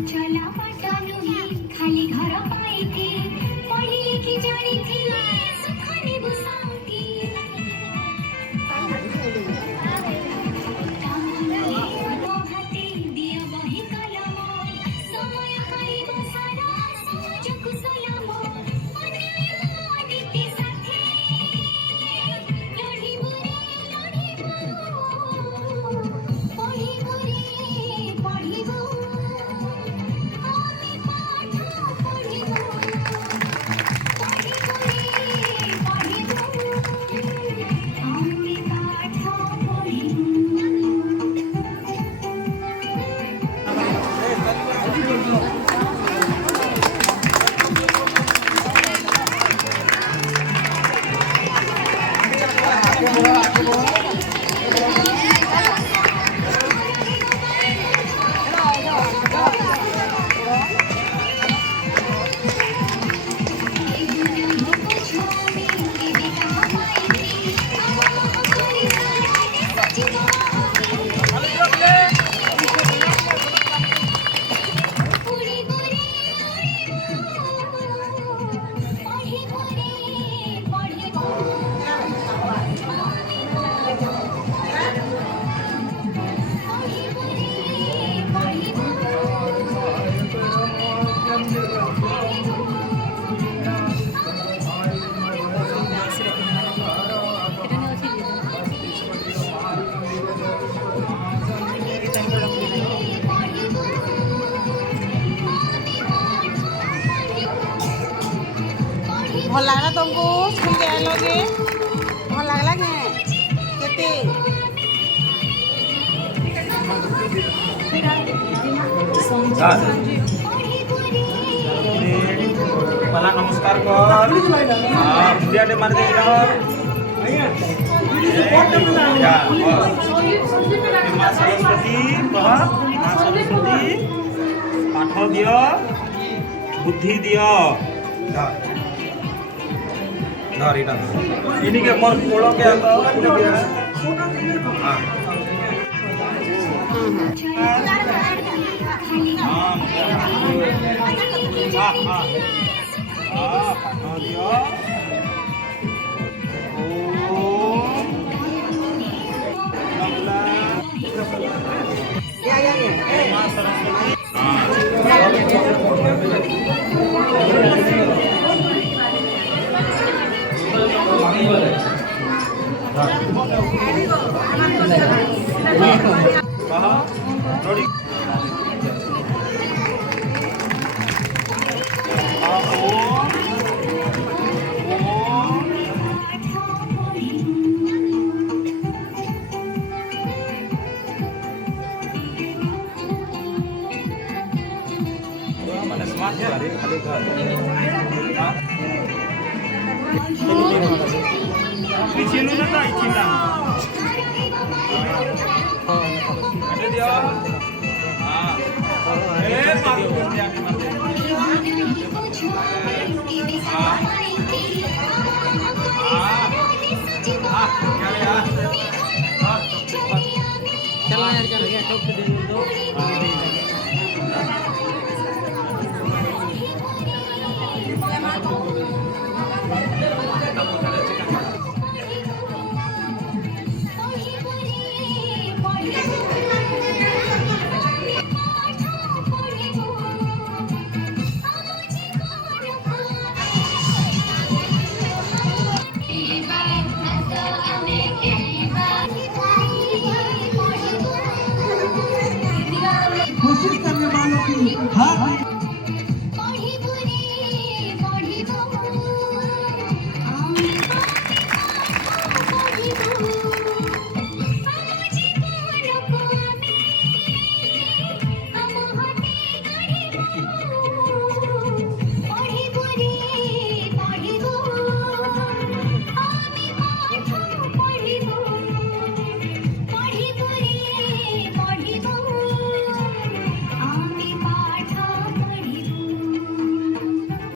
चला पटानुही खाली घर पाईती पढिले की जाणीथी सुखाने बुसावती हाते दिया बही कलम समय पाइब सारा समाजକୁ सलाम अन्याय नीति साथे लढिबु रे लढिबु पढिबु रे पढिबु ଭଲ ଲାଗଲା ତମକୁ ସ୍କୁଲକେ ଆଇଲ ଯେ ଭଲ ଲାଗଲା କି କେତେ पहला नमस्कार कर मुंडिया डे मार दे माँ सरस्वती माँ सरस्वती पाठ दियो बुद्धि दियो इन्हीं के मोर कोड़ो के आता पिछले ना था इतना ada dia ah